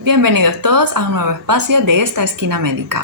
Bienvenidos todos a un nuevo espacio de esta esquina médica.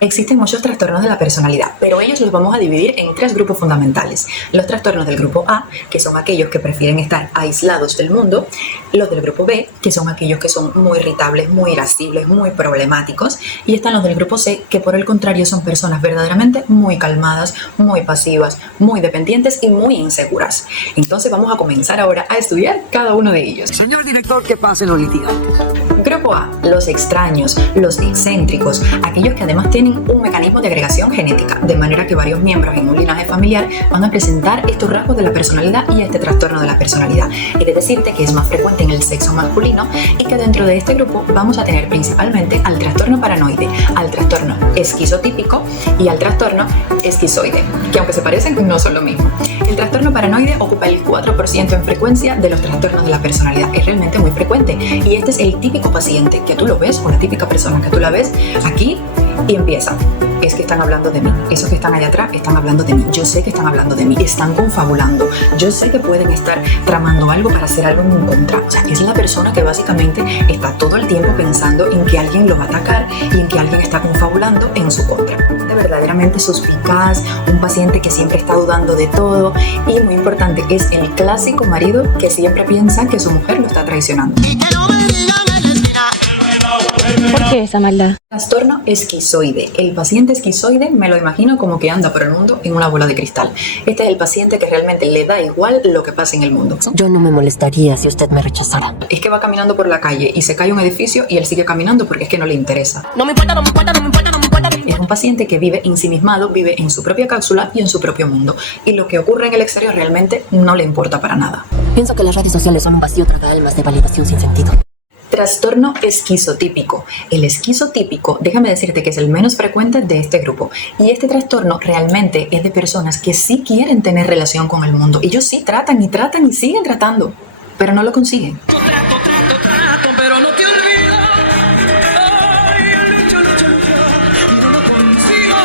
Existen muchos trastornos de la personalidad, pero ellos los vamos a dividir en tres grupos fundamentales. Los trastornos del grupo A, que son aquellos que prefieren estar aislados del mundo. Los del grupo B, que son aquellos que son muy irritables, muy irascibles, muy problemáticos. Y están los del grupo C, que por el contrario son personas verdaderamente muy calmadas, muy pasivas, muy dependientes y muy inseguras. Entonces vamos a comenzar ahora a estudiar cada uno de ellos. Señor director, ¿qué pasa en los litigantes? Grupo A, los extraños, los excéntricos, aquellos que además tienen un mecanismo de agregación genética, de manera que varios miembros en un linaje familiar van a presentar estos rasgos de la personalidad y este trastorno de la personalidad. He de decirte que es más frecuente en el sexo masculino y que dentro de este grupo vamos a tener principalmente al trastorno paranoide, al trastorno esquizotípico y al trastorno esquizoide, que aunque se parecen no son lo mismo. El trastorno paranoide ocupa el 4% en frecuencia de los trastornos de la personalidad. Es realmente muy frecuente y este es el típico paciente que tú lo ves, o la típica persona que tú la ves aquí y empieza: es que están hablando de mí, esos que están allá atrás están hablando de mí, yo sé que están hablando de mí, están confabulando, yo sé que pueden estar tramando algo para hacer algo en mi contra. O sea, es la persona que básicamente está todo el tiempo pensando en que alguien lo va a atacar y en que alguien está confabulando en su contra. Verdaderamente suspicaz, un paciente que siempre está dudando de todo y, muy importante, es el clásico marido que siempre piensa que su mujer lo está traicionando. ¿Por qué esa maldad? Trastorno esquizoide. El paciente esquizoide me lo imagino como que anda por el mundo en una bola de cristal. Este es el paciente que realmente le da igual lo que pasa en el mundo. Yo no me molestaría si usted me rechazara. Es que va caminando por la calle y se cae un edificio y él sigue caminando porque es que no le interesa. No me importa. Es un paciente que vive ensimismado, vive en su propia cápsula y en su propio mundo. Y lo que ocurre en el exterior realmente no le importa para nada. Pienso que las redes sociales son un vacío tragaalmas de validación sin sentido. Trastorno esquizotípico. El esquizotípico, déjame decirte que es el menos frecuente de este grupo. Y este trastorno realmente es de personas que sí quieren tener relación con el mundo. Ellos sí tratan y siguen tratando, pero no lo consiguen. Pero no te olvido. Ay, lucho, y no lo consigo.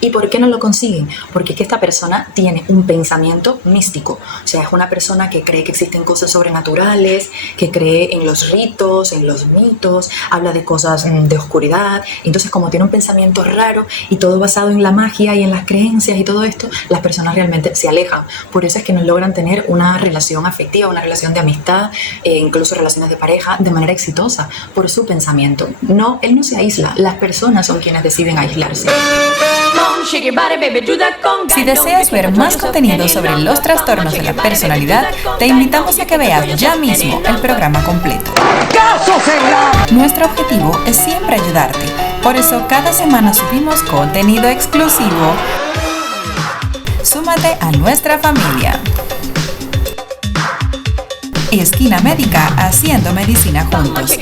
¿Y por qué no lo consiguen? Porque es que esta persona tiene un pensamiento místico. O sea, es una persona que cree que existen cosas sobrenaturales, que cree en los ritos, en los mitos, habla de cosas de oscuridad. Entonces, como tiene un pensamiento raro y todo basado en la magia y en las creencias y todo esto, las personas realmente se alejan. Por eso es que no logran tener una relación afectiva, una relación de amistad, incluso relaciones de pareja, de manera exitosa, por su pensamiento. No, él no se aísla. Las personas son quienes deciden aislarse. Si deseas ver más contenido sobre los trastornos de la personalidad, te invitamos a que veas ya mismo el programa completo. Nuestro objetivo es siempre ayudarte, por eso cada semana subimos contenido exclusivo. Súmate a nuestra familia. Esquina Médica, haciendo medicina juntos.